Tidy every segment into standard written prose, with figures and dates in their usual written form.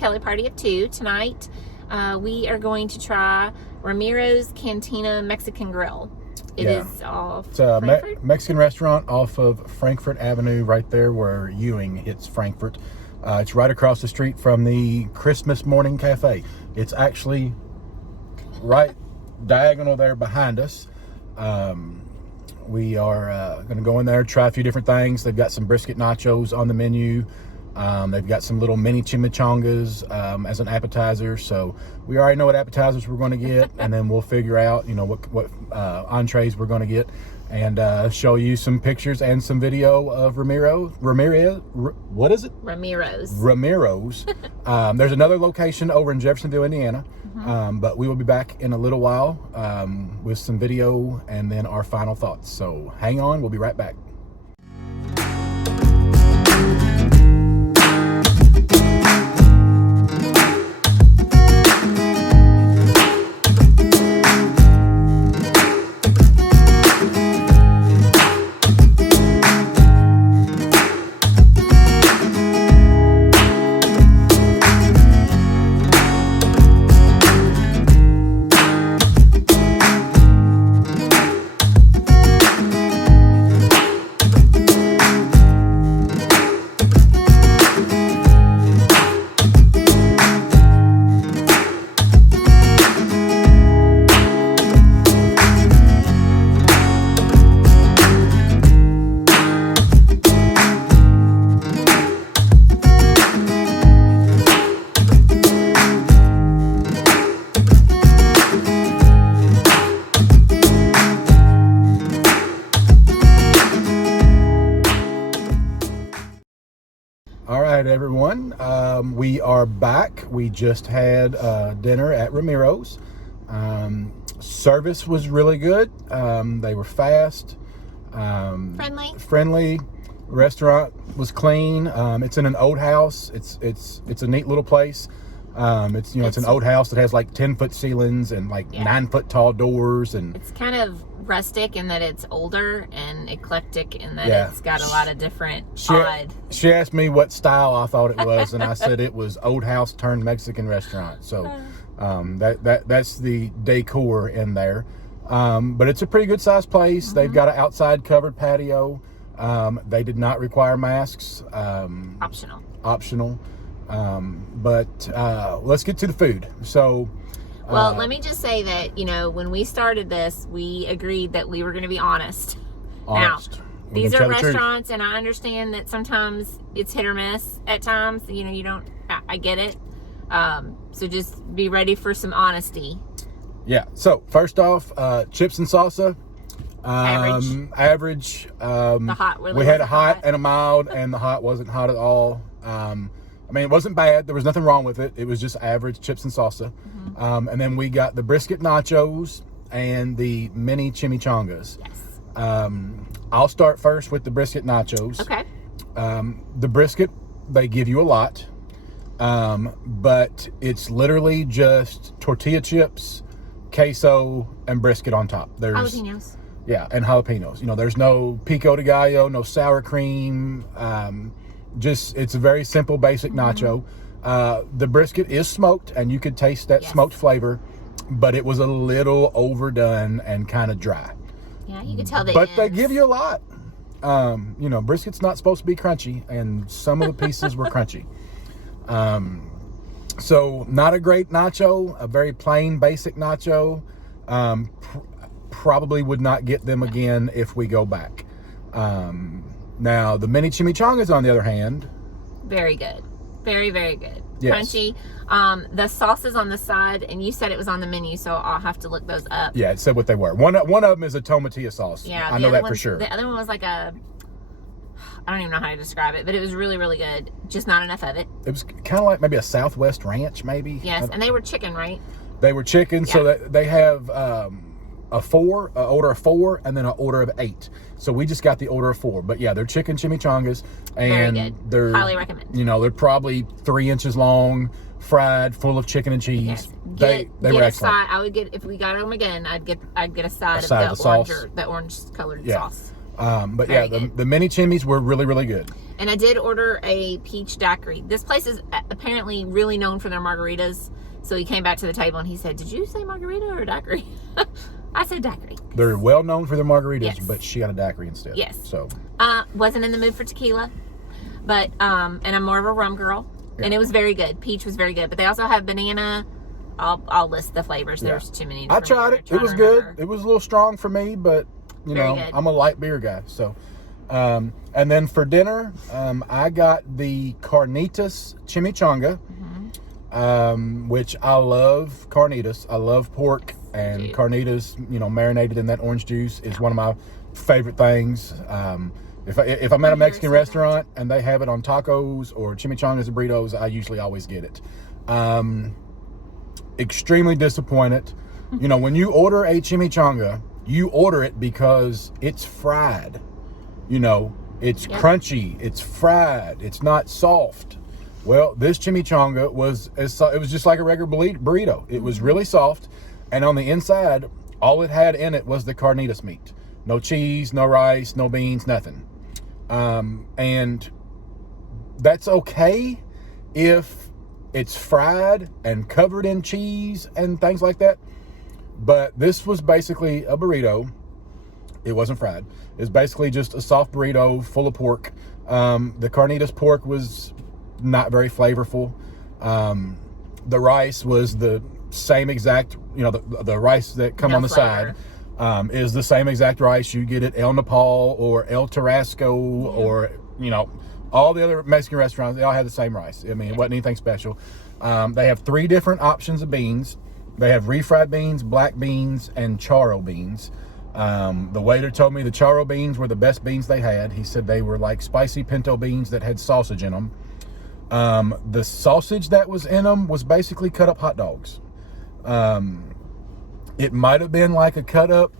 Kelly party of 2 tonight. We are going to try Ramiro's Cantina Mexican Grill. It is off It's a Frankfort? Mexican restaurant off of Frankfort Avenue, right there where Ewing hits Frankfort. It's right across the street from the Christmas Morning Cafe. It's actually right diagonal there behind us. We are going to go in there, try a few different things. They've got some brisket nachos on the menu. They've got some little mini chimichangas as an appetizer. So we already know what appetizers we're going to get, and then we'll figure out, what entrees we're going to get, and show you some pictures and some video of Ramiro's. What is it? Ramiro's. There's another location over in Jeffersonville, Indiana. But we will be back in a little while with some video and then our final thoughts. So hang on, we'll be right back. All right, everyone. We are back. We just had dinner at Ramiro's. Service was really good. They were fast. Friendly. Restaurant was clean. It's in an old house. It's a neat little place. It's an old house that has like 10-foot ceilings and like 9-foot tall doors, and it's kind of rustic in that it's older and eclectic in that it's got a lot of different She asked me what style I thought it was, and I said it was old house turned Mexican restaurant. So that's the decor in there. But it's a pretty good sized place. They've got an outside covered patio. They did not require masks. Optional. But let's get to the food. So, well, let me just say that, when we started this, we agreed that we were going to be honest. Now, these are restaurants, and I understand that sometimes it's hit or miss at times. I get it. So just be ready for some honesty. Yeah. So first off, chips and salsa. Average. The hot we had a hot and a mild, and the hot wasn't hot at all. It wasn't bad. There was nothing wrong with it. It was just average chips and salsa. And then we got the brisket nachos and the mini chimichangas. Yes. I'll start first with the brisket nachos. Okay. The brisket, they give you a lot. But it's literally just tortilla chips, queso, and brisket on top. There's jalapenos. Yeah, and jalapenos. There's no pico de gallo, no sour cream. It's a very simple, basic nacho. The brisket is smoked, and you could taste that smoked flavor, but it was a little overdone and kind of dry. Yeah, you could tell they give you a lot. Brisket's not supposed to be crunchy, and some of the pieces were crunchy. So not a great nacho, a very plain, basic nacho. Probably would not get them again if we go back. Now, the mini chimichangas, on the other hand, very good. Very, very good. Yes. Crunchy. The sauces on the side, and you said it was on the menu, so I'll have to look those up. Yeah, it said what they were. One of them is a tomatilla sauce. Yeah, I know that for sure. The other one was like I don't even know how to describe it, but it was really, really good. Just not enough of it. It was kind of like maybe a Southwest ranch, maybe. Yes, and they were chicken, right? They were chicken, so that they have an order of 4, and then an order of 8. So we just got the order of 4. But yeah, they're chicken chimichangas, and very good. They're highly recommend. They're probably 3 inches long, fried, full of chicken and cheese. Yes. They were excellent. I would get, if we got them again, I'd get a side of the sauce. the orange colored Yeah. sauce. But Very yeah, good. the mini chimis were really, really good. And I did order a peach daiquiri. This place is apparently really known for their margaritas. So he came back to the table and he said, "Did you say margarita or daiquiri?" I said daiquiri. They're well known for their margaritas, Yes. but she got a daiquiri instead. Yes. So wasn't in the mood for tequila, but and I'm more of a rum girl. Yeah. And it was very good. Peach was very good. But they also have banana. I'll list the flavors. Yeah. There's too many. I tried it. It was good. It was a little strong for me, but you Very know, good. I'm a light beer guy. So, and then for dinner, I got the carnitas chimichanga, which I love carnitas. I love pork, and too. carnitas, you know, marinated in that orange juice is one of my favorite things. If I'm at a Mexican restaurant and they have it on tacos or chimichangas and burritos, I usually always get it. Extremely disappointed. You know, when you order a chimichanga, you order it because it's fried. You know, it's crunchy, it's fried, it's not soft. Well, this chimichanga it was just like a regular burrito. It was really soft, and on the inside, all it had in it was the carnitas meat. No cheese, no rice, no beans, nothing. And that's okay if it's fried and covered in cheese and things like that. But this was basically a burrito. It wasn't fried. It's basically just a soft burrito full of pork. The carnitas pork was not very flavorful. The rice was the same exact, you know, the rice that come on the flavor. side is the same exact rice you get at El Nepal or El Tarasco or, you know, all the other Mexican restaurants. They all have the same rice. I mean, it wasn't anything special. They have 3 different options of beans. They have refried beans, black beans, and charro beans. The waiter told me the charro beans were the best beans they had. He said they were like spicy pinto beans that had sausage in them. The sausage that was in them was basically cut up hot dogs. It might have been like a cut up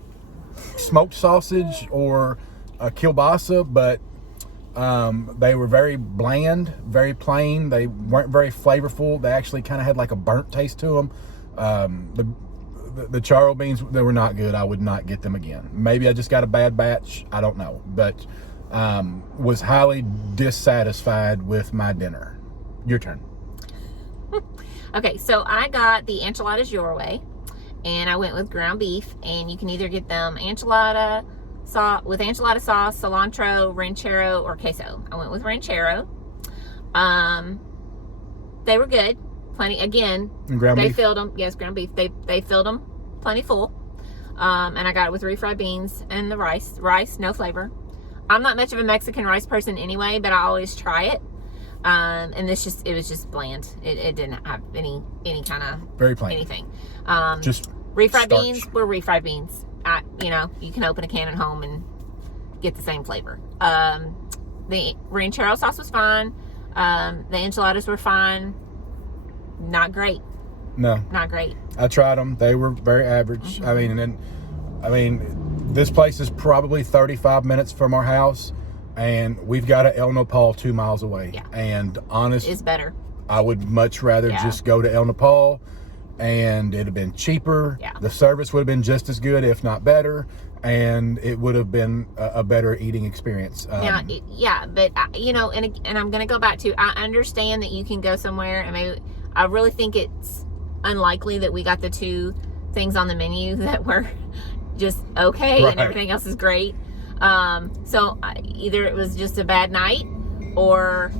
smoked sausage or a kielbasa, but they were very bland, very plain. They weren't very flavorful. They actually kind of had like a burnt taste to them. The charro beans, they were not good. I would not get them again. Maybe I just got a bad batch. I don't know. But was highly dissatisfied with my dinner. Your turn. Okay, so I got the Enchiladas Your Way, and I went with ground beef, and you can either get them enchilada sauce with enchilada sauce, cilantro, ranchero, or queso. I went with ranchero. They were good. Plenty, again, Ground they beef? filled them. Yes, ground beef. They filled them plenty full. And I got it with refried beans and the rice. Rice, no flavor. I'm not much of a Mexican rice person anyway, but I always try it. And it was just bland. It didn't have any kind of Very plain. anything. Just refried starch. beans were refried beans. You know, you can open a can at home and get the same flavor. The ranchero sauce was fine. The enchiladas were fine. Not great. No. Not great. I tried them. They were very average. I mean, this place is probably 35 minutes from our house, and we've got a El Nepal 2 miles away. Yeah. And honest, It's better. I would much rather just go to El Nepal, and it'd have been cheaper. Yeah. The service would have been just as good, if not better, and it would have been a better eating experience. But you know, and I'm going to go back to, I understand that you can go somewhere, and maybe I really think it's unlikely that we got the 2 things on the menu that were just okay, Right. and everything else is great. So either it was just a bad night, or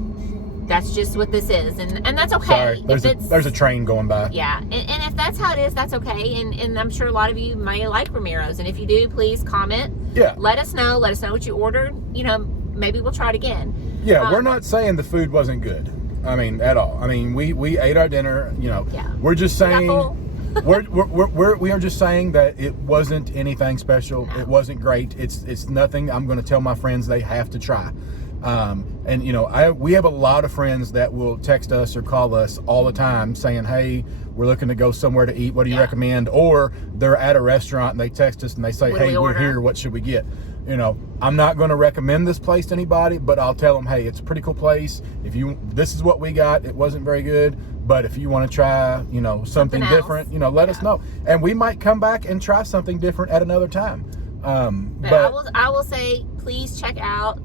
that's just what this is, and that's okay. Sorry, there's a train going by. Yeah, and if that's how it is, that's okay. And I'm sure a lot of you may like Ramiro's, and if you do, please comment. Yeah. Let us know. Let us know what you ordered. You know, maybe we'll try it again. Yeah, we're not saying the food wasn't good. I mean, at all. I mean, we ate our dinner. You know, we're just saying we are just saying that it wasn't anything special. No. It wasn't great. It's nothing. I'm going to tell my friends they have to try. And you know, we have a lot of friends that will text us or call us all the time saying, "Hey, we're looking to go somewhere to eat. What do you recommend?" Or they're at a restaurant and they text us and they say, "Hey, we're here. What should we get?" You know, I'm not going to recommend this place to anybody, but I'll tell them, "Hey, it's a pretty cool place. This is what we got. It wasn't very good, but if you want to try, you know, something different, you know, let us know, and we might come back and try something different at another time." But I will say, please check out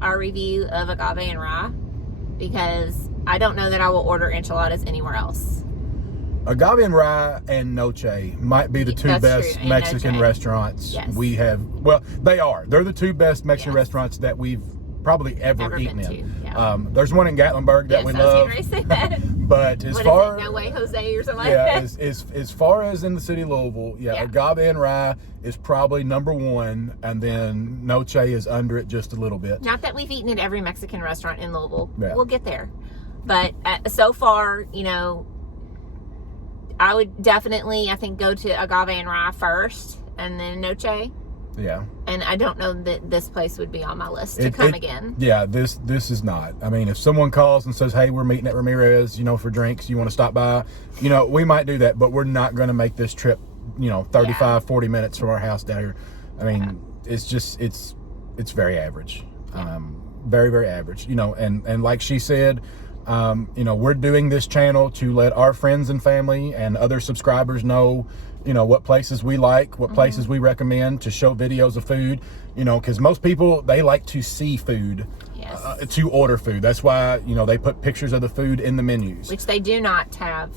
our review of agave and rye, because I don't know that I will order enchiladas anywhere else. Agave and Rye and Noche might be the two best Mexican restaurants we have. Well, they are. They're the two best Mexican restaurants that we've probably ever eaten in. Yeah. There's one in Gatlinburg that we love. But as far No Way Jose or something like that. as far as in the city of Louisville, Agave and Rye is probably number one, and then Noche is under it just a little bit. Not that we've eaten at every Mexican restaurant in Louisville. Yeah. We'll get there. But so far, you know, I would definitely, I think, go to Agave and Rye first, and then Noche. Yeah. And I don't know that this place would be on my list to come again. Yeah, this is not. I mean, if someone calls and says, hey, we're meeting at Ramirez, you know, for drinks, you want to stop by, you know, we might do that, but we're not going to make this trip, you know, 35, 40 minutes from our house down here. I mean, it's just, it's very average. Very, very average, you know, and like she said, you know, we're doing this channel to let our friends and family and other subscribers know, you know, what places we like, what places we recommend, to show videos of food, you know, because most people, they like to see food, to order food. That's why, you know, they put pictures of the food in the menus. Which they do not have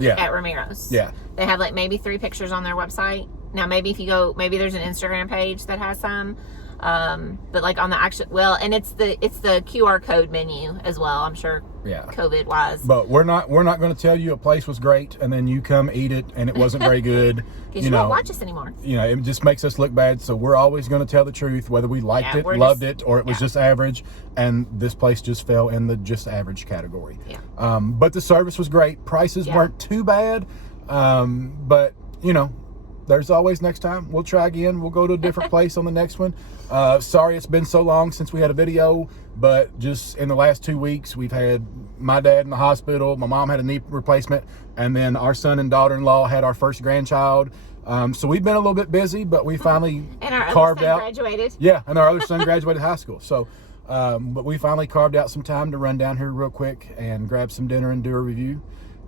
at Ramiro's. Yeah. They have like maybe 3 pictures on their website. Now, maybe if you go, maybe there's an Instagram page that has some. But like on the actual, and it's the QR code menu as well, I'm sure. Yeah. COVID wise. But we're not going to tell you a place was great and then you come eat it and it wasn't very good. Because you won't watch us anymore. You know, it just makes us look bad. So we're always going to tell the truth, whether we liked it, loved it, or it was just average. And this place just fell in the just average category. Yeah. But the service was great. Prices weren't too bad. But you know, there's always next time. We'll try again. We'll go to a different place on the next one. Sorry it's been so long since we had a video, but just in the last 2 weeks, we've had my dad in the hospital, my mom had a knee replacement, and then our son and daughter-in-law had our first grandchild. So we've been a little bit busy, but we finally carved out. Graduated. Yeah, and our other son graduated high school. So, but we finally carved out some time to run down here real quick and grab some dinner and do a review.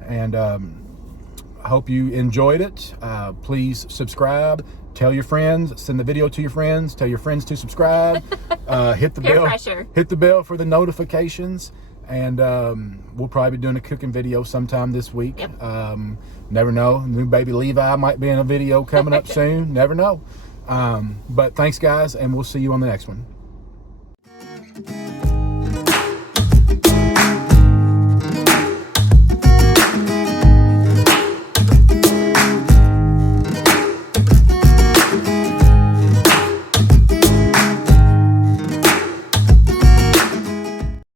And I hope you enjoyed it. Please subscribe, tell your friends, send the video to your friends, tell your friends to subscribe, hit the bell, hit the bell for the notifications, and we'll probably be doing a cooking video sometime this week. Yep. Never know, new baby Levi might be in a video coming up soon. Never know. But thanks guys, and we'll see you on the next one.